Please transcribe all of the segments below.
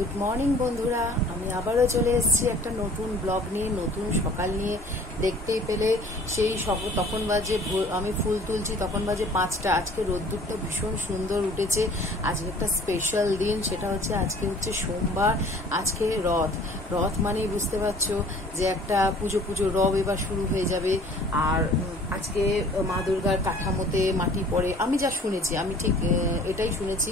Good morning বন্ধুরা, আমি আবারও চলে এসেছি একটা নতুন ব্লগ নিয়ে, নতুন সকাল নিয়ে। দেখতেই পেলে সেই তখন বাজে আমি ফুল তুলছি, তখন বাজে 5টা। আজকে রোদ্দুরটা ভীষণ সুন্দর উঠেছে। আজকে একটা স্পেশাল দিন, সেটা হচ্ছে আজকে হচ্ছে সোমবার। আজকে রথ মানেই বুঝতে পারছো যে একটা পুজো রব এবার শুরু হয়ে যাবে। আর আজকে মা দুর্গার কাঠামোতে মাটি পড়ে, আমি যা শুনেছি, আমি ঠিক এটাই শুনেছি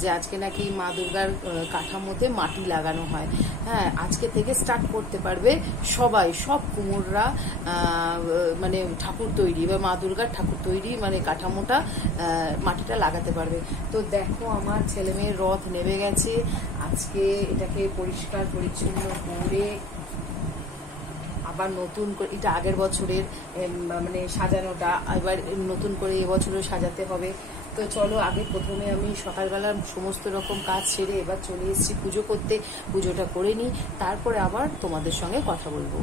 যে আজকে নাকি মা দুর্গার কাঠামোতে মাটি লাগানো হয়। হ্যাঁ, আজকে থেকে স্টার্ট করতে পারবে সব কুমোররা মানে ঠাকুর তৈরি বা মা দুর্গার ঠাকুর তৈরি মানে কাঠামোটা মাটিটা লাগাতে পারবে। তো দেখো আমার ছেলে মেয়ের রথ নেমে গেছে। আজকে এটাকে পরিষ্কার পরিচ্ছন্ন করে আবার নতুন করে, এটা আগের বছরের মানে সাজানোটা এবার নতুন করে এবছরও সাজাতে হবে। তো চলো, আগে প্রথমে আমি সকালবেলার সমস্ত রকম কাজ সেরে এবার চলে এসেছি পুজো করতে। পুজোটা করে নিই, তারপরে আবার তোমাদের সঙ্গে কথা বলবো।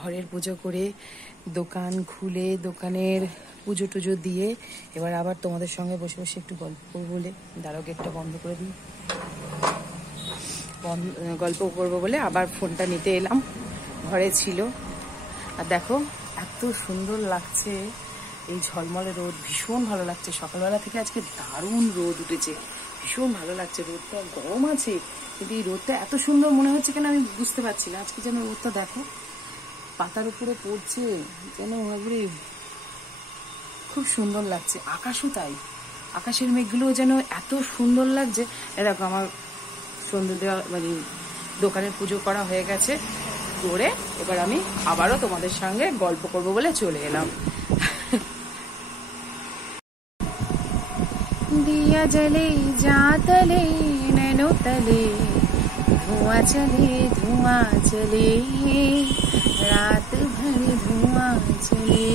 ঘরের পুজো করে, দোকান খুলে, দোকানের পুজো টুজো দিয়ে এবার আবার তোমাদের সঙ্গে বসে বসে একটু গল্প করবো বলে, দাঁড়াও গেটটা বন্ধ করে দিই। গল্প করবো বলে আবার ফোনটা নিতে এলাম, ঘরে ছিল। আর দেখো এত সুন্দর লাগছে এই ঝলমলে রোদ, ভীষণ ভালো লাগছে। সকালবেলা থেকে আজকে দারুণ রোদ উঠেছে, ভীষণ ভালো লাগছে। রোদটা গরম আছে কিন্তু এই রোদটা এত সুন্দর মনে হচ্ছে কেন আমি বুঝতে পারছি না। আজকে যেন রোদটা দেখো পাতার উপরে পড়ছে, যেন ভাবরে খুব সুন্দর লাগছে। আকাশও তাই, আকাশের মেঘগুলো যেন এত সুন্দর লাগছে। এরকম আমার সন্ধ্যে দেওয়া মানে দোকানের পুজো করা হয়ে গেছে, করে এবার আমি আবারও তোমাদের সঙ্গে গল্প করব বলে চলে এলাম। दिया जले जा तले नैनो तले धुआं चले रात भर धुआं चले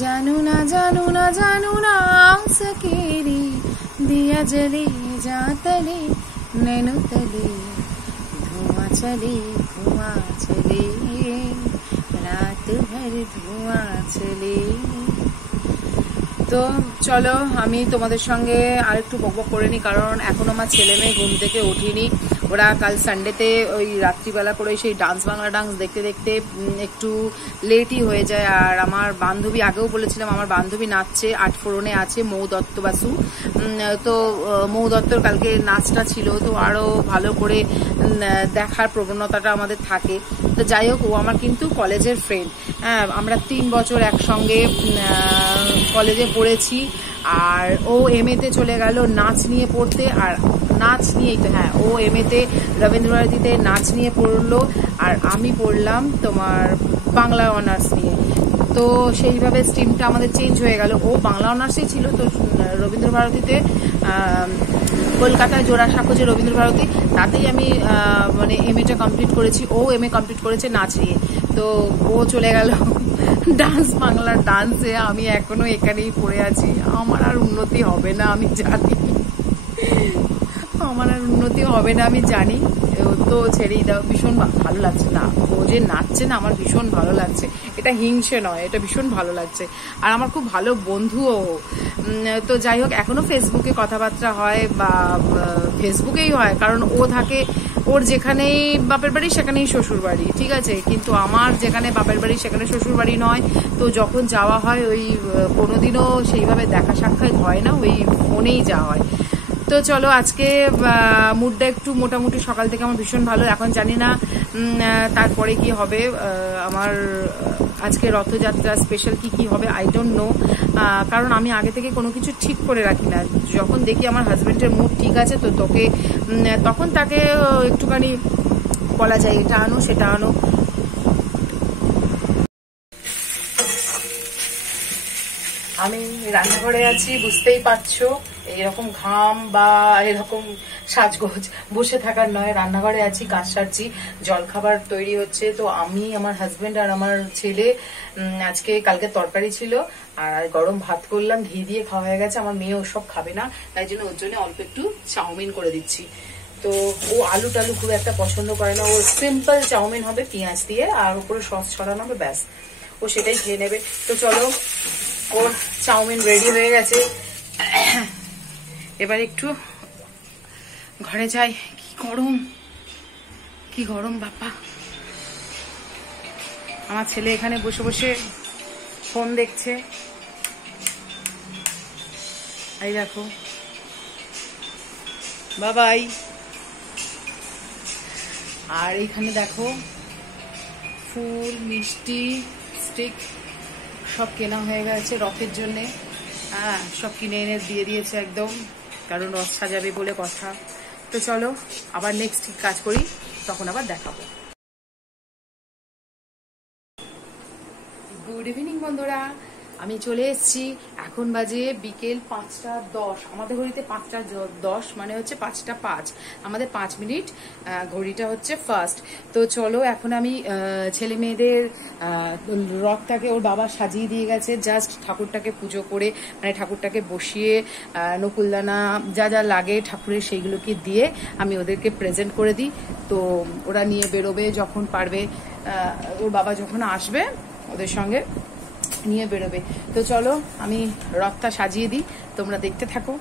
जानू ना सकेरी दिया जले जा तले नैनो तले धुआं चले रात भर धुआं चले। তো চলো আমি তোমাদের সঙ্গে আরেকটু বকবক করে নিই, কারণ এখন আমার ছেলে মেয়ে ঘুম থেকে ওঠেনি। ওরা কাল সানডেতে ওই রাত্রিবেলা করে সেই বাংলা ডান্স দেখতে দেখতে একটু লেটই হয়ে যায়। আর আমার বান্ধবী, আগেও বলেছিলাম আমার বান্ধবী নাচছে, আটফোড়নে আছে, মৌ দত্ত বাসু। তো মৌ দত্তর কালকে নাচটা ছিল, তো আরও ভালো করে দেখার প্রবণতাটা আমাদের থাকে। তো যাই হোক, ও আমার কিন্তু কলেজের ফ্রেন্ড। হ্যাঁ, আমরা 3 বছর একসঙ্গে কলেজে পড়েছি। আর ও এমএতে চলে গেল নাচ নিয়ে পড়তে, আর নাচ নিয়েই তো, হ্যাঁ, ও এমএতে রবীন্দ্রভারতীতে নাচ নিয়ে পড়লো, আর আমি পড়লাম তোমার বাংলা অনার্স নিয়ে। তো সেইভাবে স্ট্রিমটা আমাদের চেঞ্জ হয়ে গেল। ও বাংলা অনার্সেই ছিল, তো রবীন্দ্রভারতীতে কলকাতায় জোড়াসাঁকো যে রবীন্দ্রভারতী, তাতেই আমি মানে এমএটা কমপ্লিট করেছি। ও এমএ কমপ্লিট করেছে নাচ নিয়ে। তো ও চলে গেল বাংলার ডান্সে, আমি এখনো এখানেই পড়ে আছি। আমার আর উন্নতি হবে না আমি জানি, আমার আর উন্নতি হবে না আমি জানি। তো ছেড়েই দাও, ভীষণ ভালো লাগছে। না, ও যে নাচছে না, আমার ভীষণ ভালো লাগছে। এটা হিংসে নয়, এটা ভীষণ ভালো লাগছে। আর আমার খুব ভালো বন্ধুও। তো যাই হোক, এখনো ফেসবুকে কথাবার্তা হয়, বা ফেসবুকেই হয়, কারণ ও থাকে, ওর যেখানেই বাপের বাড়ি সেখানেই শ্বশুর বাড়ি, ঠিক আছে। কিন্তু আমার যেখানে বাপের বাড়ি সেখানে শ্বশুর বাড়ি নয়। তো যখন যাওয়া হয় ওই কোনোদিনও সেইভাবে দেখা সাক্ষাৎ হয় না, ওই ফোনেই যাওয়া হয়। তো চলো, আজকে মুডটা একটু মোটামুটি সকাল থেকে আমার ভীষণ ভালো। এখন জানি না তারপরে কি হবে। আমার আজকে রথযাত্রা স্পেশাল কি হবে আই ডোন্ট নো, কারণ আমি আগে থেকে কোনো কিছু ঠিক করে রাখি না। যখন দেখি আমার হাজবেন্ডের মুড ঠিক আছে, তো তখন তাকে একটুখানি বলা যায় এটা আনো সেটা আনো। আমি রান্নাঘরে আছি, বুঝতেই পারছো। এরকম ঘাম বা এরকম সাজগোজ বসে থাকার নয়, রান্নাঘরে আছি, কাজ সারছি, জলখাবার তৈরি হচ্ছে। তো আমি, আমার হাজবেন্ড আর আমার ছেলে আজকে, কালকে তরকারি ছিল আর গরম ভাত করলাম, ঘি দিয়ে খাওয়া হয়ে গেছে। আমার মেয়ে ওসব খাবে না, তাই জন্য ওর জন্য অল্প একটু চাউমিন করে দিচ্ছি। তো ও আলু টালু খুব একটা পছন্দ করে না, ওর সিম্পল চাউমিন হবে পেঁয়াজ দিয়ে, আর উপরে সস ছড়ানো হবে, ব্যাস, ও সেটাই খেয়ে নেবে। তো চলো, ওর চাউমিন রেডি হয়ে গেছে। এবার একটু ঘরে যাই। কি গরম বাবা। আমার ছেলে এখানে বসে বসে ফোন দেখছে, এই দেখো বাবাই। আর এইখানে দেখো ফুল, মিষ্টি, স্টিক সব কেনা হয়ে গেছে রথের জন্যে। হ্যাঁ, সব কিনে এনে দিয়ে দিয়েছে একদম, কারণ রথ সাজাবে বলে কথা। তো চলো, আবার নেক্সট কাজ করি, তখন আবার দেখাবো। গুড ইভিনিং বন্ধুরা, আমি চলে এসেছি। এখন বাজে বিকেল 5:10। আমাদের ঘড়িতে 5:10 মানে হচ্ছে 5:05। আমাদের 5 মিনিট ঘড়িটা হচ্ছে ফার্স্ট। তো চলো, এখন আমি ছেলে মেয়েদের রথটাকে ওর বাবা সাজিয়ে দিয়ে গেছে। জাস্ট ঠাকুরটাকে পুজো করে, মানে ঠাকুরটাকে বসিয়ে নকুলদানা যা যা লাগে ঠাকুরের, সেইগুলোকে দিয়ে আমি ওদেরকে প্রেজেন্ট করে দিই। তো ওরা নিয়ে বেরোবে যখন পারবে, ওর বাবা যখন আসবে ওদের সঙ্গে নিয়ে বেরোবে। তো চলো, আমি রথটা সাজিয়ে দিই, তোমরা দেখতে থাকো।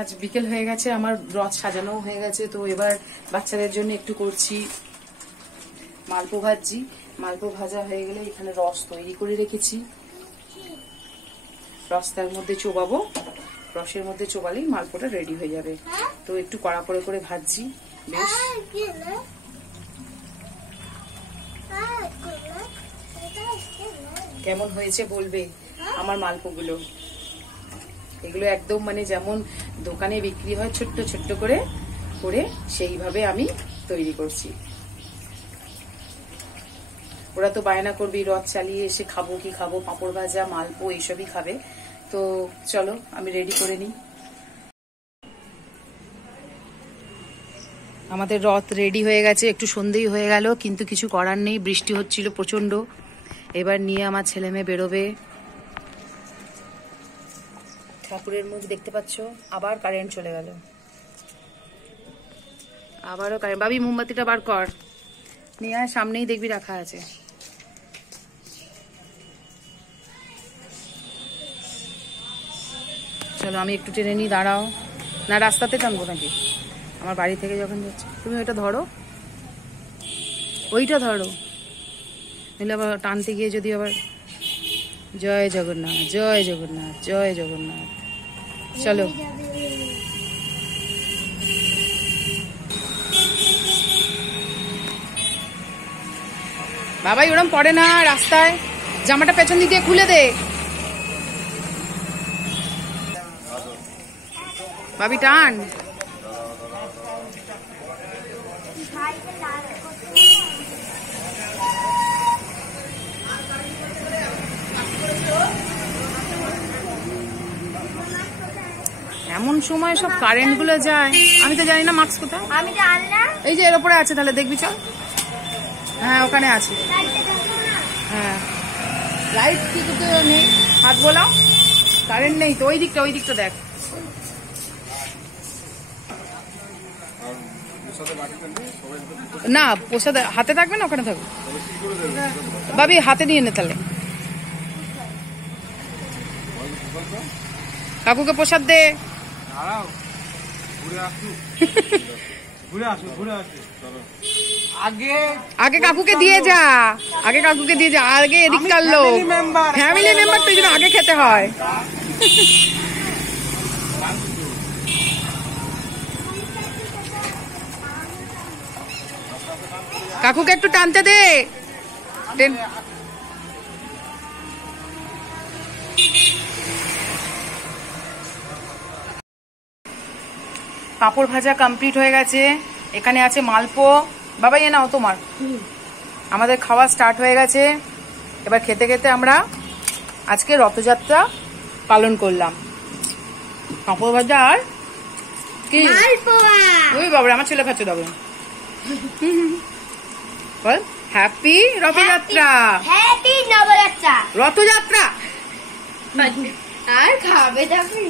আজ বিকেল হয়ে গেছে, আমার রথ সাজানো হয়ে গেছে। তো এবার বাচ্চাদের জন্য একটু করছি মালপো ভাজি। মালপো ভাজা হয়ে গেলে এখানে রস তৈরি করে রেখেছি, রস তার মধ্যে চোবাবো, রসের মধ্যে চোবালেই মালপোটা রেডি হয়ে যাবে। তো একটু কড়া করে ভাজছি বেশ। কেমন হয়েছে বলবে আমার মালপোগুলো। এগুলো একদম মানে যেমন দোকানে বিক্রি হয় ছোট্ট ছোট্ট করে করে, সেইভাবে আমি তৈরি করছি। ওরা তো বায়না করবি রথ চালিয়ে এসে খাবো, কি খাবো, পাঁপড় ভাজা, মালপো এইসবই খাবে। তো চলো, আমি রেডি করে নিই। আমাদের রথ রেডি হয়ে গেছে, একটু সন্ধ্যেই হয়ে গেল, কিন্তু কিছু করার নেই, বৃষ্টি হচ্ছিল প্রচন্ড। এবার নিয়ে আমার ছেলে মেয়ে বেরোবে। ঠাকুরের মুখ দেখতে পাচ্ছ, আবার কারেন্ট চলে গেল, আবারও কারেন্ট। বাবি, মোমবাতিটা বার কর, নিয়ে আয়, সামনেই দেখবি রাখা আছে। চলো, আমি একটু টেনে নিই, দাঁড়াও। না, রাস্তাতে টানবো নাকি? আমার বাড়ি থেকে যখন যাচ্ছে। তুমি ওইটা ধরো, ওইটা ধরো, নাহলে আবার টানতে গিয়ে যদি আবার। জয় জগন্নাথ, জয় জগন্নাথ, জয় জগন্নাথ। চলো, বাবাই ওরম পড়ে না রাস্তায়, জামাটা পেছন দিক দিয়ে খুলে দে। ভাবি টান। এমন সময় সব কারেন্ট গুলো যায়, আমি তো জানি না মাস্ক কোথায়। এই যে এর উপরে আছে, তাহলে দেখবি চল। হ্যাঁ ওখানে আছে। হ্যাঁ লাইট ঠিক নেই, হাত বোলাও, কারেন্ট নেই তো। ওই দিকটা দেখ। না প্রসাদ হাতে থাকবে না, ওখানে থাকবে। ভাবি হাতে নিয়ে নে তাহলে। কাকুকে প্রসাদ দে। আগে কাকুকে দিয়ে যা, আগে এদিককার লোক ফ্যামিলি মেম্বার তো আগে খেতে হয়। কাকুকে একটু টানতে দে। পাঁপড় ভাজা কমপ্লিট হয়ে গেছে, এখানে আছে মালপো। বাবা এ নাও তোমার। আমাদের খাওয়া স্টার্ট হয়ে গেছে। এবার খেতে খেতে আমরা আজকে রথযাত্রা পালন করলাম। পাঁপড় ভাজা আর কি ওই বাবা আমার ছেলে খাচ্ছে তবে। বল হ্যাপি রথযাত্রা, হ্যাপি নবযাত্রা, রথযাত্রা। আর খাবে যাবে